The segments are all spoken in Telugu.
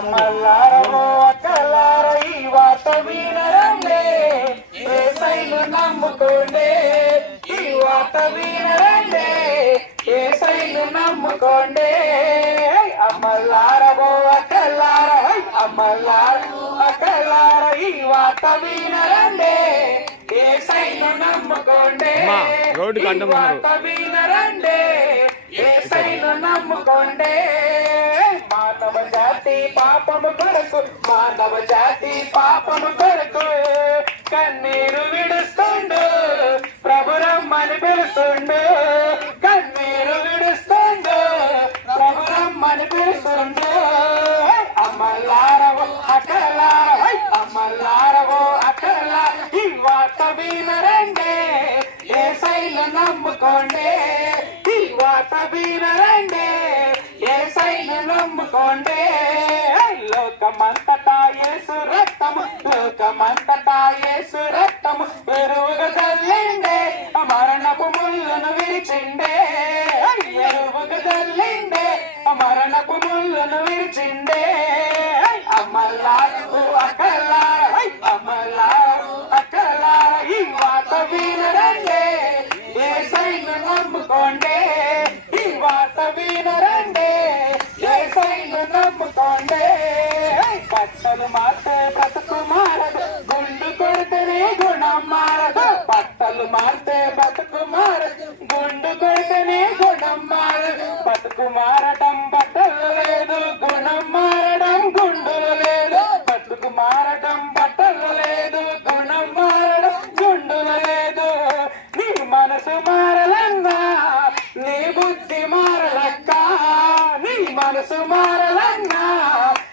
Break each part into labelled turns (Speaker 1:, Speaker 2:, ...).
Speaker 1: అమ్మలారో అక్కలార ఈ వార్త వినరండే. ఏసైను నమ్ముకోండి. ఈ వార్త వినరండే. ఏసైను నమ్ముకోండి. అమ్మలారో అక్కలార అమ్మలార అక్కలార ఈ వార్త వినరండే. ఏసైను నమ్ముకోండి.
Speaker 2: ఉన్నారు.
Speaker 1: వార్త వినరండే. ఏసైను నమ్ముకోండి. మానవ జాతి పాపము కొరకు మానవ జాతి పాపము కొరకు కన్నీరు విడుస్తుండు ప్రభురమ్మని పిలుస్తుండు. కన్నీరు విడుస్తుండు ప్రభురమ్మని పిలుస్తుండు. అమ్మలారవో అక్కలార అమ్మలారవో అక్కలా ఈ వార్త వినరండి శైలు నమ్ముకోండి ఈ వార్త వినరండి. నమ్ముకోండి. లోకమంతటా యేసు రక్తము లోకమంతటా యేసు రక్తము. ఎరువుగా చల్లిండే మరణపు ముళ్ళను విరిచిండే. ఎరువుగా చల్లిండే మరణపు ముళ్ళను విరిచిండే. అమ్మలారు అక్కలారు అమ్మలారు అక్కలారు ఈ వాత వినరండే. బట్టలు మారితే బ్రతుకు మారదు. గుండు కొడితేనే గుణం మారదు. బట్టలు మారితే బ్రతుకు మారదు. గుండు కొడితేనే గుణం మారదు. బతుకు మారటం బట్టలు లేదు. గుణం మారడం గుండులు లేదు. బతుకు మారటం బట్టలు లేదు. గుణం మారడం గుండులు లేదు. నీ మనసు మారలన్నా నీ బుద్ధి మారలక్క. నీ మనసు మారలన్నా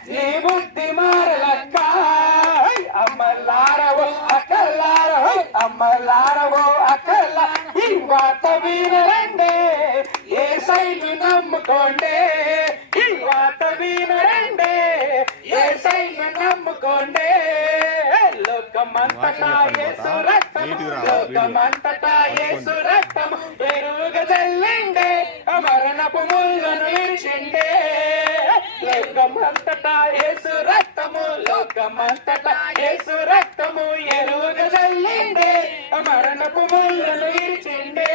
Speaker 1: నీ బుద్ధి మారలక్క అమ్మలారవో అక్కలారవో అమ్మలారవో అక్కల ఈ వార్త వినరండి ఏ సైలు నమ్ముకోండి? ఈ వార్త వినరండి ఏ సైలు నమ్ముకోండి? లోకమంతటా యేసు రక్తము లోకమంతటా యేసు రక్తము ఎరువుగా చల్లిండే మరణపు ముళ్ళను విరిచిండే. లోకమంతటా యేసు రక్తము లోకమంతటా యేసు రక్తము ఎరువుగా చల్లిండే. మరణపు ముళ్ళను విరిచిండే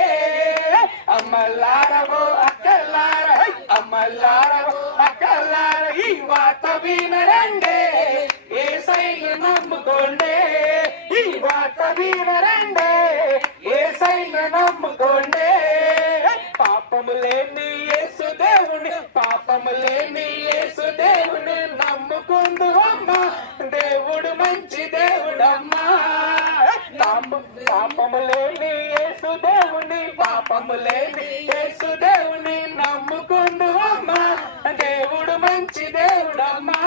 Speaker 1: అమ్మల్లారవో అక్కల్లార అమ్మల్లారవో అక్కల్లార ఈ వాత వినరండే. ఏ సైలు నమ్ముకోండే? ఈ వాత వినరండే. ఏ సైలు నమ్ముకోండే? పాపము లేని యేసు దేవుని పాపము లేని పాపములేని యేసుదేవుని లేని యేసుదేవుని పాపము లేని దేవుని నమ్ముకుందు అమ్మా. దేవుడు మంచి దేవుడమ్మా.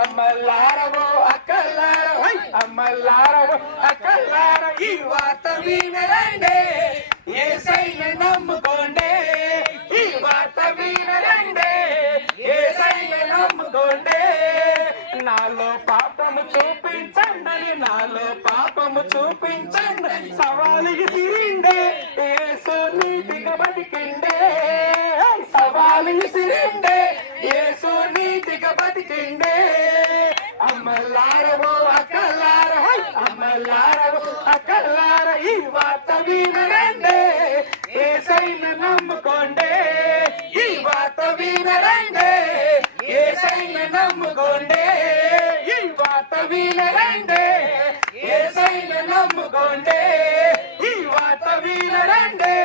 Speaker 1: అమ్మలారవో అక్కలారవో అమ్మలారవో అక్కలార ఈ వార్త వినరండి. ఏ సైన్య చూపించండి సవాలుకి తిరిండే ఏసు నీతిగా బతికిండే సవాలుకి తిరిండే ఏసు నీతిగా బతికిండే అమ్మలారవో అక్కలార అమ్మలారవో అక్కలార ఈ వార్త వినరండి. ఏసైన సైన్య నమ్ముకోండి. ఈ వార్త వినరండి. ఏసైన సైన్య నమ్ముకోండి. ఈ వార్త వినరండి. ఏ ఈ వార్త వినరండి